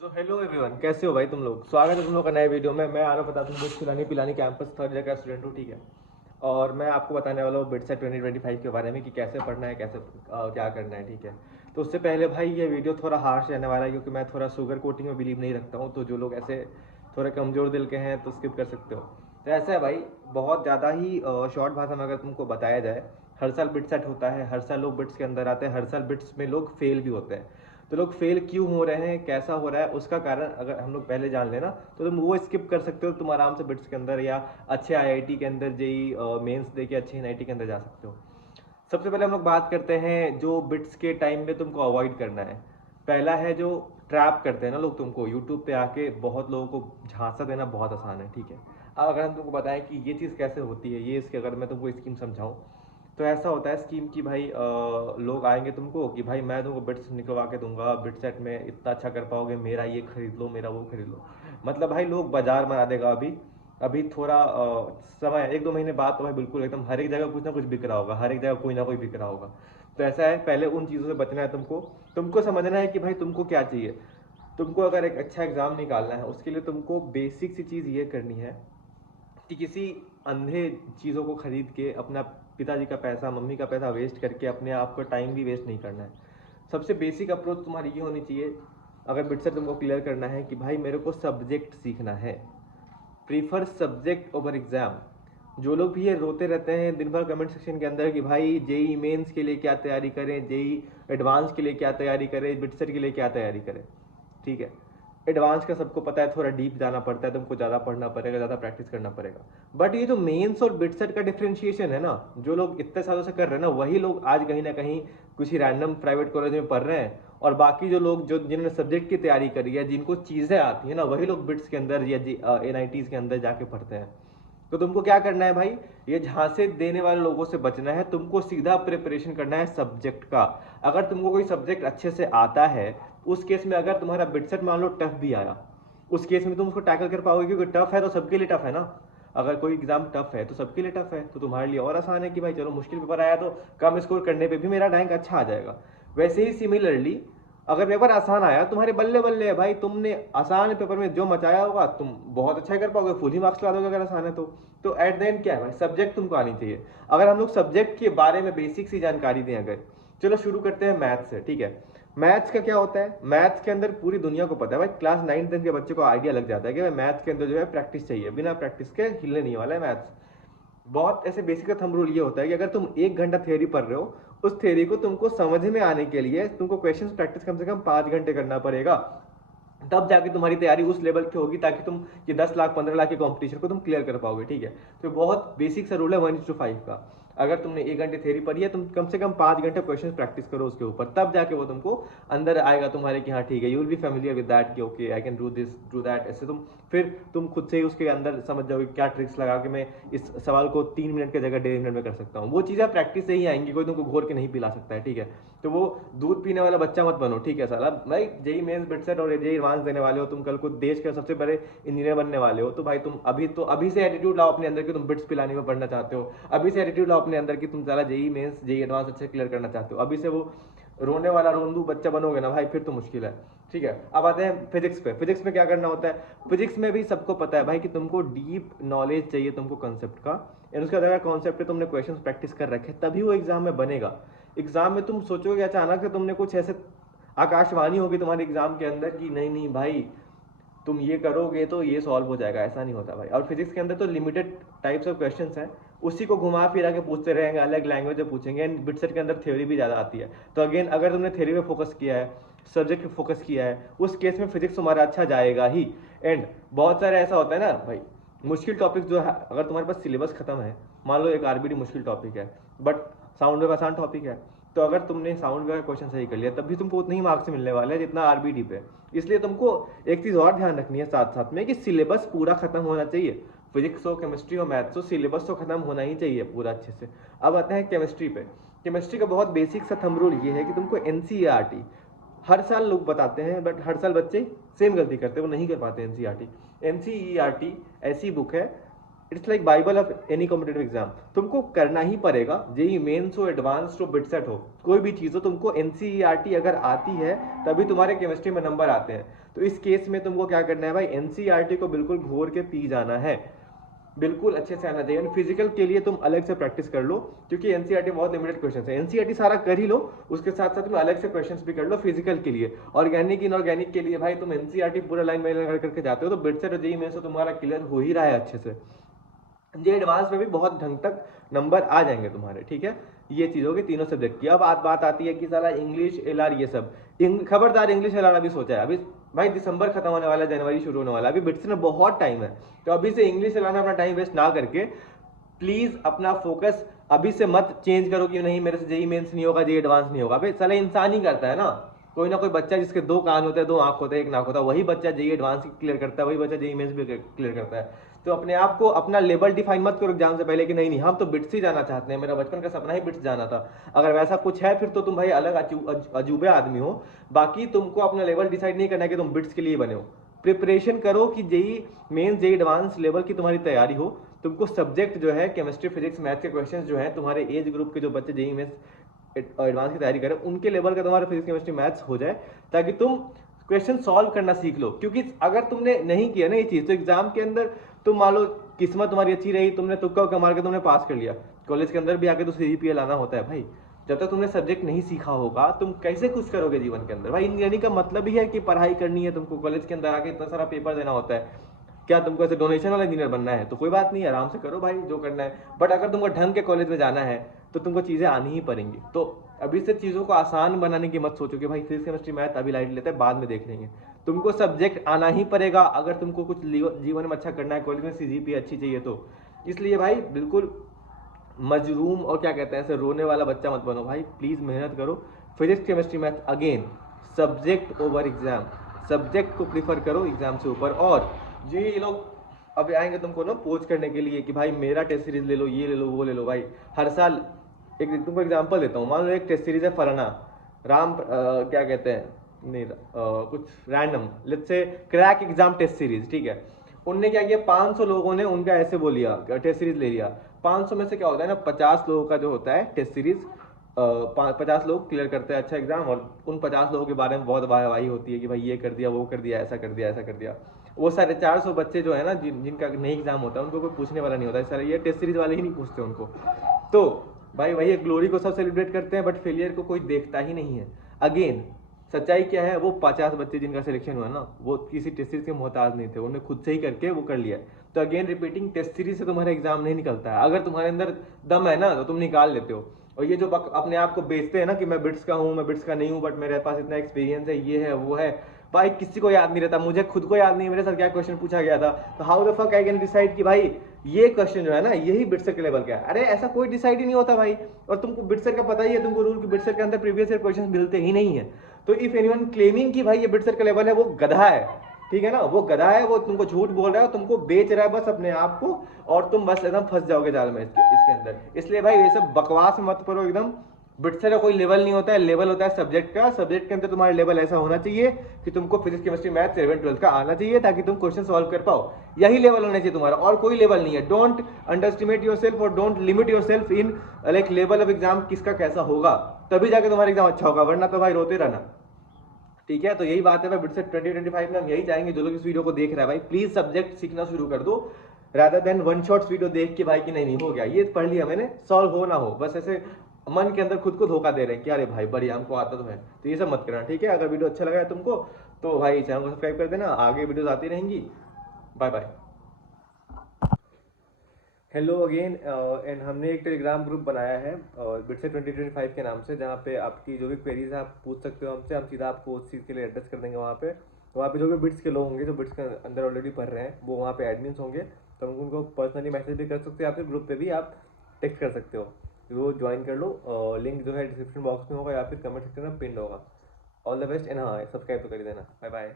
Hello everyone, कैसे हो भाई तुम लोग। स्वागत है तुम लोग का नए वीडियो में। मैं आ रहा हूँ बता दूँ books Pilani Pilani campus third year का स्टूडेंट हूँ, ठीक है। और मैं आपको बताने वाला हूँ बिट्स 2025 के बारे में कि कैसे पढ़ना है, कैसे क्या करना है, ठीक है। तो उससे पहले भाई ये वीडियो थोड़ा हार्श रहने वाला है क्योंकि मैं थोड़ा शुगर कोटिंग में बिलीव नहीं रखता हूँ। तो जो लोग ऐसे थोड़े कमज़ोर दिल के हैं तो स्किप कर सकते हो। तो ऐसा है भाई, बहुत ज़्यादा ही शॉर्ट भाषा में अगर तुमको बताया जाए, हर साल बिट सेट होता है, हर साल लोग बिट्स के अंदर आते हैं, हर साल बिट्स में लोग फेल भी होते हैं। तो लोग फेल क्यों हो रहे हैं, कैसा हो रहा है, उसका कारण अगर हम लोग पहले जान लेना तो तुम वो स्किप कर सकते हो। तुम आराम से बिट्स के अंदर या अच्छे आईआईटी के अंदर जेई मेंस दे के अच्छे एनआईटी के अंदर जा सकते हो। सबसे पहले हम लोग बात करते हैं जो बिट्स के टाइम में तुमको अवॉइड करना है। पहला है जो ट्रैप करते हैं ना लोग तुमको यूट्यूब पे आके, बहुत लोगों को झांसा देना बहुत आसान है, ठीक है। अब अगर हम तुमको बताएं कि ये चीज़ कैसे होती है, ये इसके अगर मैं तुमको स्कीम समझाऊं तो ऐसा होता है स्कीम की भाई, लोग आएंगे तुमको कि भाई मैं तुमको बिट्स निकलवा के दूंगा, बिट सेट में इतना अच्छा कर पाओगे, मेरा ये खरीद लो, मेरा वो खरीद लो। मतलब भाई लोग बाजार बना देगा। अभी अभी थोड़ा समय 1-2 महीने बाद तो भाई बिल्कुल एकदम हर एक जगह कुछ ना कुछ बिक रहा होगा, हर एक जगह कोई ना कोई बिक रहा होगा। तो ऐसा है, पहले उन चीज़ों से बचना है तुमको। तुमको समझना है कि भाई तुमको क्या चाहिए। तुमको अगर एक अच्छा एग्जाम निकालना है उसके लिए तुमको बेसिक सी चीज़ ये करनी है कि किसी अंधे चीज़ों को खरीद के अपना पिताजी का पैसा, मम्मी का पैसा वेस्ट करके अपने आप का टाइम भी वेस्ट नहीं करना है। सबसे बेसिक अप्रोच तुम्हारी ये होनी चाहिए, अगर बिटसर तुमको क्लियर करना है कि भाई मेरे को सब्जेक्ट सीखना है, प्रीफर सब्जेक्ट ओवर एग्जाम। जो लोग भी ये रोते रहते हैं दिन भर कमेंट सेक्शन के अंदर कि भाई जेई मेंस के लिए क्या तैयारी करें, जेई एडवांस के लिए क्या तैयारी करें, बिटसर के लिए क्या तैयारी करें, ठीक है। एडवांस का सबको पता है, थोड़ा डीप जाना पड़ता है, तुमको ज़्यादा पढ़ना पड़ेगा, ज़्यादा प्रैक्टिस करना पड़ेगा। बट ये जो मेंस और बिटसेट का डिफरेंशिएशन है ना, जो लोग इतने सालों से कर रहे हैं ना, वही लोग आज कहीं ना कहीं किसी रैंडम प्राइवेट कॉलेज में पढ़ रहे हैं। और बाकी जो लोग जो जिन्होंने सब्जेक्ट की तैयारी करी है, जिनको चीज़ें आती हैं ना, वही लोग बिट्स के अंदर या एनआईटीज़ के अंदर जाके पढ़ते हैं। तो तुमको क्या करना है भाई, ये झांसे देने वाले लोगों से बचना है। तुमको सीधा प्रिपरेशन करना है सब्जेक्ट का। अगर तुमको कोई सब्जेक्ट अच्छे से आता है, उस केस में अगर तुम्हारा बिटसेट मान लो टफ भी आया, उस केस में तुम उसको टैकल कर पाओगे क्योंकि टफ है तो सबके लिए टफ है ना। अगर कोई एग्जाम टफ है तो सबके लिए टफ है, तो तुम्हारे लिए और आसान है कि भाई चलो मुश्किल पेपर आया तो कम स्कोर करने पे भी मेरा रैंक अच्छा आ जाएगा। वैसे ही सिमिलरली अगर पेपर आसान आया, तुम्हारे बल्ले बल्ले है भाई, तुमने आसान पेपर में जो मचाया होगा तुम बहुत अच्छा कर पाओगे, फुल ही मार्क्स ला दोगे अगर आसान है तो एट द एंड क्या है भाई, सब्जेक्ट तुमको आनी चाहिए। अगर हम लोग सब्जेक्ट के बारे में बेसिक सी जानकारी दें अगर, चलो शुरू करते हैं मैथ्स से, ठीक है। मैथ्स का क्या होता है, मैथ्स के अंदर पूरी दुनिया को पता है भाई, क्लास 9th 10th के बच्चे को आइडिया लग जाता है कि भाई मैथ्स के अंदर जो है प्रैक्टिस चाहिए, बिना प्रैक्टिस के हिलने नहीं वाला है मैथ्स। बहुत ऐसे बेसिक थंब रूल ये होता है कि अगर तुम 1 घंटा थ्योरी पढ़ रहे हो, उस थ्योरी को तुमको समझ में आने के लिए तुमको क्वेश्चन प्रैक्टिस कम से कम 5 घंटे करना पड़ेगा। तब जाके तुम्हारी तैयारी उस लेवल की होगी ताकि तुम ये 10 लाख 15 लाख के कंपटीशन को तुम क्लियर कर पाओगे, ठीक है। तो बहुत बेसिक सा रूल है 1:5 का। अगर तुमने 1 घंटे थ्योरी पढ़ी है, तुम कम से कम 5 घंटे क्वेश्चन प्रैक्टिस करो उसके ऊपर, तब जाके वो तुमको अंदर आएगा तुम्हारे कि हाँ ठीक है, you will be familiar with that कि okay I can do this do that. ऐसे फिर तुम खुद से ही उसके अंदर समझ जाओगे क्या ट्रिक्स लगा के मैं इस सवाल को 3 मिनट की जगह 1.5 मिनट में कर सकता हूँ। वो चीज़ें प्रैक्टिस से ही आएंगी, कोई तुमको घोर के नहीं पिला सकता है, ठीक है। तो वो दूध पीने वाला बच्चा मत बनो, ठीक है। साला भाई जेई मेंस बिटसेट और जेई एडवांस देने वाले हो, तुम कल को देश के सबसे बड़े इंजीनियर बनने वाले हो, तो भाई तुम अभी से एटीट्यूड लाओ अपने अंदर कि तुम बिट्स पिलाने में पढ़ना चाहते हो। अभी से एटीट्यूड लाओ अपने अंदर कि तुम साला जेई मेंस जेई एडवांस अच्छे क्लियर करना चाहते हो। अभी से वो रोने वाला रोंदू बच्चा बनोगे ना भाई, फिर तो मुश्किल है, ठीक है। अब आते हैं फिजिक्स पे। फिजिक्स में क्या करना होता है, फिजिक्स में भी सबको पता है भाई कि तुमको डीप नॉलेज चाहिए तुमको कंसेप्ट का। उसका अगर कॉन्सेप्ट पे तुमने क्वेश्चन प्रैक्टिस कर रखे तभी वो एग्जाम में बनेगा। एग्जाम में तुम सोचोगे अचानक से तुमने कुछ ऐसे आकाशवाणी होगी तुम्हारे एग्जाम के अंदर कि नहीं नहीं भाई तुम ये करोगे तो ये सॉल्व हो जाएगा, ऐसा नहीं होता भाई। और फिजिक्स के अंदर तो लिमिटेड टाइप्स ऑफ क्वेश्चंस हैं, उसी को घुमा फिरा के पूछते रहेंगे, अलग लैंग्वेज में पूछेंगे। एंड बिटसेट के अंदर थ्योरी भी ज़्यादा आती है। तो अगेन अगर तुमने थ्योरी पे फोकस किया है, सब्जेक्ट पे फोकस किया है, उस केस में फिजिक्स तुम्हारा अच्छा जाएगा ही। एंड बहुत सारे ऐसा होता है ना भाई, मुश्किल टॉपिक जो है अगर तुम्हारे पास सिलेबस खत्म है, मान लो एक आरबीडी मुश्किल टॉपिक है बट साउंड वेव आसान टॉपिक है, तो अगर तुमने साउंड वेव क्वेश्चन सही कर लिया तब भी तुमको उतने ही मार्क्स मिलने वाले हैं जितना आरबीडी पे। इसलिए तुमको एक चीज़ और ध्यान रखनी है साथ साथ में कि सिलेबस पूरा खत्म होना चाहिए। फिजिक्स हो, केमिस्ट्री हो, मैथ्स हो, सिलेबस तो खत्म होना ही चाहिए पूरा अच्छे से। अब आते हैं केमिस्ट्री पे। केमिस्ट्री का बहुत बेसिक सा थंब रूल ये है कि तुमको एनसीईआरटी, हर साल लोग बताते हैं बट हर साल बच्चे सेम गलती करते हैं, वो नहीं कर पाते एनसीईआरटी। एनसीईआरटी ऐसी बुक है it's like Bible of any competitive exam. तुमको करना ही पड़ेगा, जेई मेंस हो, एडवांस्ड हो, बिटसेट हो, कोई भी चीज़ हो, तुमको एनसीईआरटी अगर आती है तभी तुम्हारे केमिस्ट्री में नंबर आते हैं। तो इस केस में तुमको क्या करना है भाई, एनसीईआरटी को बिल्कुल घोर के पी जाना है, बिल्कुल अच्छे से आना चाहिए। फिजिकल के लिए तुम अलग से प्रैक्टिस कर लो, क्योंकि एनसीईआरटी बहुत लिमिटेड क्वेश्चन है। एनसीईआरटी सारा कर ही लो, उसके साथ साथ में अलग से क्वेश्चंस भी कर लो फिजिकल के लिए। ऑर्गेनिक इनऑर्गेनिक के लिए भाई तुम एनसीईआरटी पूरा लाइन बाई लाइन करके जाते हो तो बिटसेट और जेईई मेंस से तुम्हारा क्लियर हो ही रहा है अच्छे से। जे एडवांस में भी बहुत ढंग तक नंबर आ जाएंगे तुम्हारे, ठीक है। ये चीज होगी तीनों सब्जेक्ट की। अब बात आती है कि साला इंग्लिश एलआर ये सब, खबरदार इंग्लिश एलआर अभी सोचा है, अभी भाई दिसंबर खत्म होने वाला है, जनवरी शुरू होने वाला है, अभी बिट्स में बहुत टाइम है। तो अभी से इंग्लिश एलआर में अपना टाइम वेस्ट ना करके प्लीज अपना फोकस अभी से मत चेंज करो कि नहीं मेरे से जेई मेंस नहीं होगा, जेई एडवांस नहीं होगा। भाई साला इंसान ही करता है ना, कोई ना कोई बच्चा जिसके 2 कान होते हैं, 2 आंख होते हैं, 1 नाक होता है, वही बच्चा जेई एडवांस क्लियर करता है, वही बच्चा जेई मेंस भी क्लियर करता है। तो अपने आप को अपना लेवल डिफाइन मत करो एग्जाम से पहले कि नहीं हम तो बिट्स ही जाना चाहते हैं, मेरा बचपन का सपना ही बिट्स जाना था। अगर वैसा कुछ है फिर तो तुम भाई अलग अजूबे आदमी हो। बाकी तुमको अपना लेवल डिसाइड नहीं करना है कि तुम बिट्स के लिए बने हो। प्रिपरेशन करो कि JEE Mains JEE Advanced level की तुम्हारी तैयारी हो। तुमको सब्जेक्ट जो है केमिस्ट्री फिजिक्स मैथ के क्वेश्चन जो है तुम्हारे एज ग्रुप के जो बच्चे जेई मेंस एडवांस की तैयारी करें उनके लेवल का तुम्हारा फिजिक्स केमिस्ट्री मैथ्स हो जाए, ताकि तुम क्वेश्चन सॉल्व करना सीख लो। क्योंकि अगर तुमने नहीं किया ना ये चीज तो एग्जाम के अंदर तुम मान लो किस्मत तुम्हारी अच्छी रही, तुमने तुक्का उक्का मार के तुमने पास कर लिया, कॉलेज के अंदर भी आके तो सीजीपीए लाना होता है भाई। जब तक तुमने सब्जेक्ट नहीं सीखा होगा तुम कैसे कुछ करोगे जीवन के अंदर। भाई इंजीनियरिंग का मतलब ही है कि पढ़ाई करनी है तुमको, कॉलेज के अंदर आके इतना सारा पेपर देना होता है। क्या तुमको ऐसे डोनेशन वाला इंजीनियर बनना है तो कोई बात नहीं, आराम से करो भाई जो करना है। बट अगर तुमको ढंग के कॉलेज में जाना है तो तुमको चीजें आनी ही पड़ेंगी। तो अभी से चीजों को आसान बनाने की मत सोचो कि भाई फिजिक्स केमिस्ट्री मैथ अभी लाइट लेते हैं बाद में देख लेंगे। तुमको सब्जेक्ट आना ही पड़ेगा अगर तुमको कुछ जीवन में अच्छा करना है, कॉलेज में सीजीपीए अच्छी चाहिए तो। इसलिए भाई बिल्कुल मजरूम और क्या कहते हैं ऐसे रोने वाला बच्चा मत बनो भाई, प्लीज मेहनत करो। Physics chemistry math again subject over exam, subject को प्रीफर करो एग्जाम से ऊपर। और ये लोग अब आएंगे तुमको ना पोच करने के लिए कि भाई मेरा टेस्ट सीरीज ले लो, ये ले लो, वो ले लो। भाई हर साल एक तुमको एग्जांपल देता हूँ, मान लो एक टेस्ट सीरीज है फलाना क्या कहते हैं नहीं कुछ रैंडम, लेट्स से क्रैक एग्जाम टेस्ट सीरीज, ठीक है। उनने क्या किया 500 लोगों ने उनका ऐसे वो लिया टेस्ट सीरीज ले लिया। 500 में से क्या होता है ना 50 लोगों का जो होता है टेस्ट सीरीज, 50 लोग क्लियर करते हैं अच्छा एग्जाम, और उन 50 लोगों के बारे में बहुत वाहवाही होती है कि भाई ये कर दिया, वो कर दिया, ऐसा कर दिया, ऐसा कर दिया। वो सारे 400 बच्चे जो है ना जिनका नहीं एग्जाम होता है उनको कोई पूछने वाला नहीं होता है, सारे ये टेस्ट सीरीज वाले ही नहीं पूछते उनको। तो भाई वही ग्लोरी को सब सेलिब्रेट करते हैं बट फेलियर को कोई देखता ही नहीं है। अगेन सच्चाई क्या है, वो 50 बच्चे जिनका सिलेक्शन हुआ ना वो किसी टेस्ट सीरीज के मोहताज नहीं थे, उन्होंने खुद से ही करके वो कर लिया। तो अगेन रिपीटिंग टेस्ट सीरीज से तुम्हारा एग्जाम नहीं निकलता है। अगर तुम्हारे अंदर दम है ना तो तुम निकाल लेते हो। और ये जो अपने आप को बेचते हैं ना कि मैं बिट्स का हूँ, मैं बिट्स का नहीं हूँ, बट मेरे पास इतना एक्सपीरियंस है, ये है वो है, भाई किसी को याद नहीं रहता। मुझे खुद को याद नहीं मेरे साथ क्या क्वेश्चन पूछा गया था। तो how the fuck I can decide कि भाई ये क्वेश्चन जो है ना यही बिट्सर के लेवल का है। अरे ऐसा कोई डिसाइड ही नहीं होता भाई। और तुमको बिट्सर का पता ही है, तुमको रूल कि बिट्सर के अंदर प्रीवियस ईयर क्वेश्चन मिलते ही नहीं है। तो इफ एनीवन क्लेमिंग कि भाई ये बिट्सर का लेवल है वो गधा है, ठीक है ना, वो गधा है, वो तुमको झूठ बोल रहा है, तुमको बेच रहा है बस अपने आप को, और तुम बस एकदम फंस जाओगे जाल में इसके अंदर। इसलिए भाई ये सब बकवास मत करो एकदम। बिट्सर का कोई लेवल नहीं होता है, लेवल होता है सब्जेक्ट का। सब्जेक्ट के अंदर तुम्हारा लेवल ऐसा होना चाहिए कि तुमको physics chemistry math 11th 12th का आना चाहिए ताकि तुम क्वेश्चन सॉल्व कर पाओ। यही लेवल होना चाहिए तुम्हारा, और कोई लेवल नहीं है। डोंट अंडरस्टिमेट योरसेल्फ और don't limit yourself in like level of exam किसका कैसा होगा, तभी जाके तुम्हारा एग्जाम अच्छा होगा, वरना तो भाई रोते रहना। ठीक है, तो यही बात है भाई बिटसेट 2025 में हम यही चाहेंगे। जो लोग इस वीडियो को देख रहा है भाई प्लीज सब्जेक्ट सीखना शुरू कर दो, rather than one shot video देख के भाई कि नहीं हो गया ये पढ़ लिया मैंने, सॉल्व हो ना हो, बस ऐसे मन के अंदर खुद को धोखा दे रहे हैं कि अरे भाई बढ़िया हमको आता तो है। तो ये सब मत करना, ठीक है। अगर वीडियो अच्छा लगा है तुमको तो भाई चैनल को सब्सक्राइब कर देना, आगे वीडियोस आती रहेंगी। Bye bye. Hello again and हमने एक टेलीग्राम ग्रुप बनाया है बिटसेट 2025 के नाम से, जहाँ पे आपकी जो भी क्वेरीज है आप पूछ सकते हो हमसे, हम सीधा आपको उस चीज़ के लिए एड्रेस कर देंगे। वहाँ पे जो भी बिट्स के लोग होंगे जो बिट्स के अंदर ऑलरेडी पढ़ रहे हैं वो वहाँ पे एडमिन्स होंगे, तो हम उनको पर्सनली मैसेज भी कर सकते हो या फिर ग्रुप पे भी आप टेक्स्ट कर सकते हो। वो ज्वाइन कर लो, लिंक जो है डिस्क्रिप्शन बॉक्स में होगा या फिर कमेंट सेक्शन में पिन होगा। ऑल द बेस्ट एंड हाँ सब्सक्राइब तो कर देना। Bye bye.